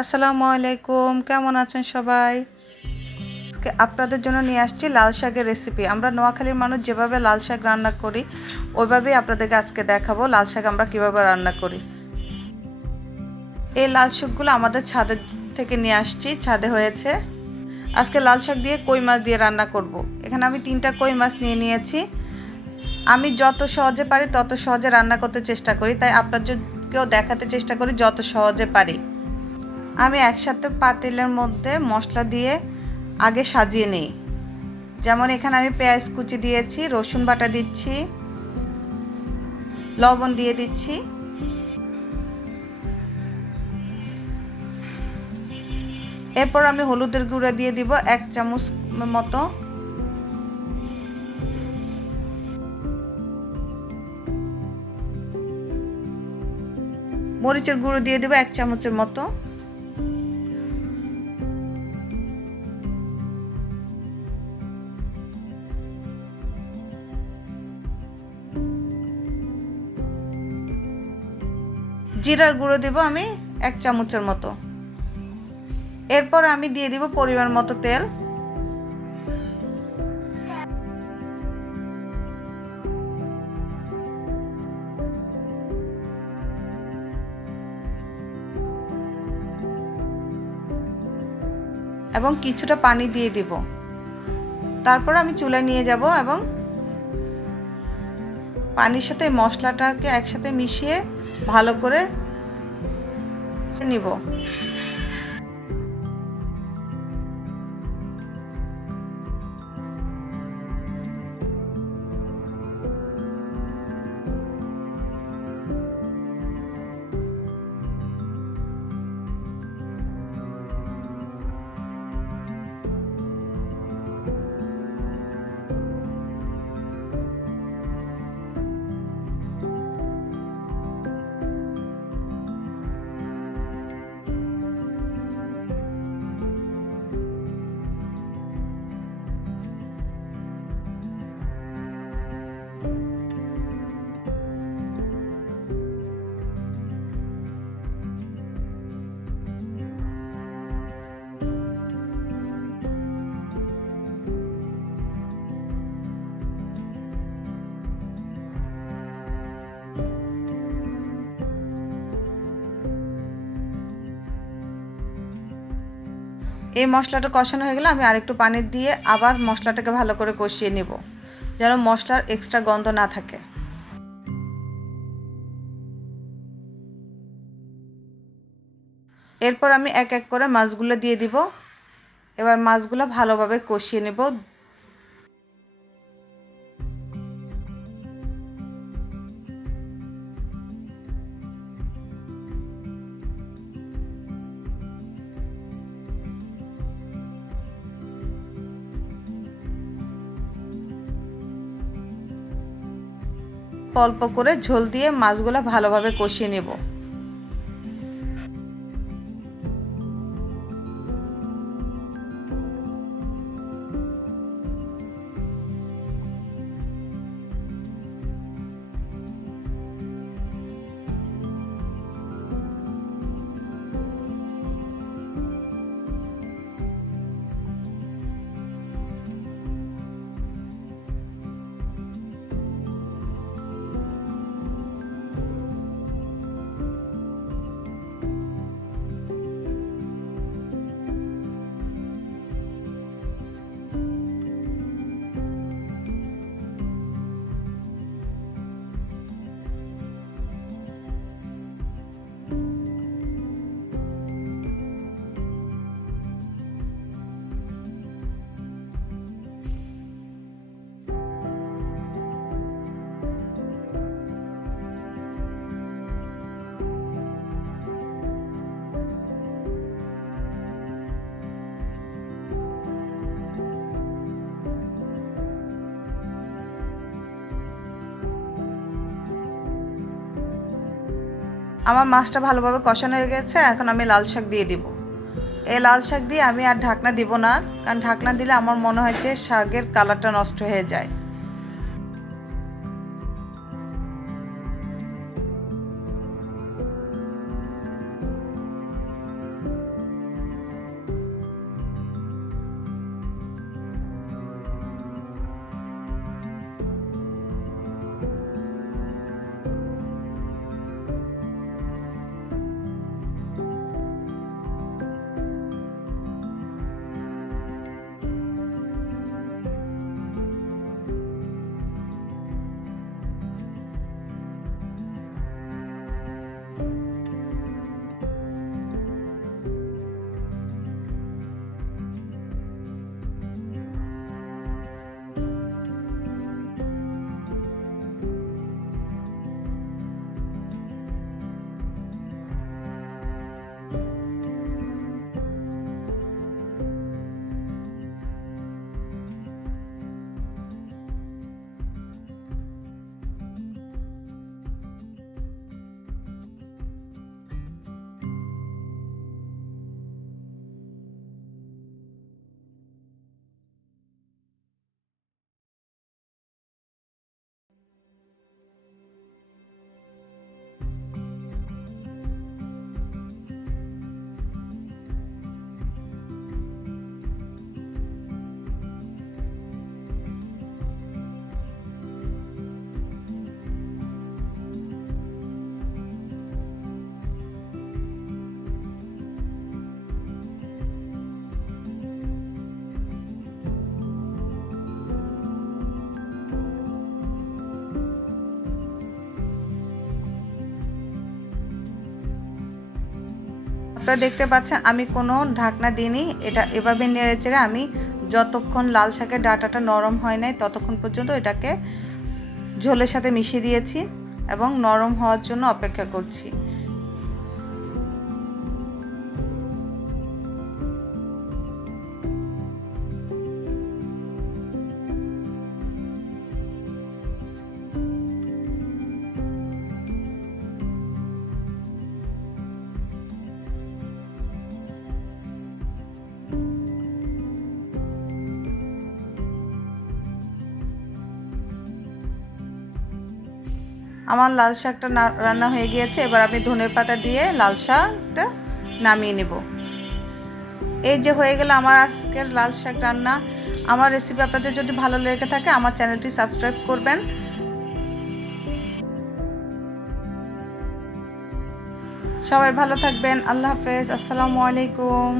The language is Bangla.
আসসালামু আলাইকুম, কেমন আছেন সবাই? আপনাদের জন্য নিয়ে আসছি লাল শাকের রেসিপি আমরা নোয়াখালীর মানুষ যেভাবে লাল শাক রান্না করি, ওইভাবেই আপনাদেরকে আজকে দেখাবো লাল শাক আমরা কীভাবে রান্না করি। এই লাল শাকগুলো আমাদের ছাদের থেকে নিয়ে আসছি, ছাদে হয়েছে। আজকে লাল শাক দিয়ে কই মাছ দিয়ে রান্না করব। এখানে আমি তিনটা কই মাছ নিয়ে নিয়েছি। আমি যত সহজে পারি তত সহজে রান্না করতে চেষ্টা করি, তাই আপনাদেরকেও দেখাতে চেষ্টা করি যত সহজে পারি। আমি একসাথে পাতিলের মধ্যে মশলা দিয়ে আগে সাজিয়ে নিই। যেমন এখানে আমি পেঁয়াজ কুচি দিয়েছি, রসুন বাটা দিচ্ছি, লবণ দিয়ে দিচ্ছি। এরপর আমি হলুদের গুঁড়া দিয়ে দিব এক চামচ মতো। মরিচের গুঁড়ো দিয়ে দেবো এক চামচের মতো। জিরার গুঁড়ো দেবো আমি এক চামচের মতো। এরপর আমি দিয়ে দিব পরিমাণ মতো তেল। এবং কিছুটা পানি দিয়ে দিব। তারপর আমি চুলায় নিয়ে যাব এবং পানির সাথে মশলাটাকে একসাথে মিশিয়ে ভালো করে নিব। এই মশলাটা কষানো হয়ে গেলে আমি আরেকটু পানি দিয়ে আবার মশলাটাকে ভালো করে কষিয়ে নেব, যেন মশলার এক্সট্রা গন্ধ না থাকে। এরপর আমি এক এক করে মাছগুলো দিয়ে দিব। এবার মাছগুলো ভালোভাবে কষিয়ে নেব। অল্প করে ঝোল দিয়ে মাছগুলো ভালোভাবে কষিয়ে নেব। আমার মাছটা ভালোভাবে কষানো হয়ে গেছে, এখন আমি লাল শাক দিয়ে দিব। এই লাল শাক দিয়ে আমি আর ঢাকনা দিব না, কারণ ঢাকনা দিলে আমার মনে হয় যে শাকের কালারটা নষ্ট হয়ে যায়। বন্ধুরা দেখতে পাচ্ছেন আমি কোনো ঢাকনা দিইনি। এটা এভাবে নেড়ে চেড়ে আমি যতক্ষণ লাল শাকের ডাটাটা নরম হয় নাই ততক্ষণ পর্যন্ত এটাকে ঝোলের সাথে মিশিয়ে দিয়েছি এবং নরম হওয়ার জন্য অপেক্ষা করছি। আমার লাল শাকটা রান্না হয়ে গিয়েছে, এবার আমি ধনের পাতা দিয়ে লাল শাকটা নামিয়ে নেব। এই যে হয়ে গেল আমার আজকের লাল শাক রান্না। আমার রেসিপি আপনাদের যদি ভালো লেগে থাকে, আমার চ্যানেলটি সাবস্ক্রাইব করবেন। সবাই ভালো থাকবেন, আল্লাহ হাফেজ, আসসালামু আলাইকুম।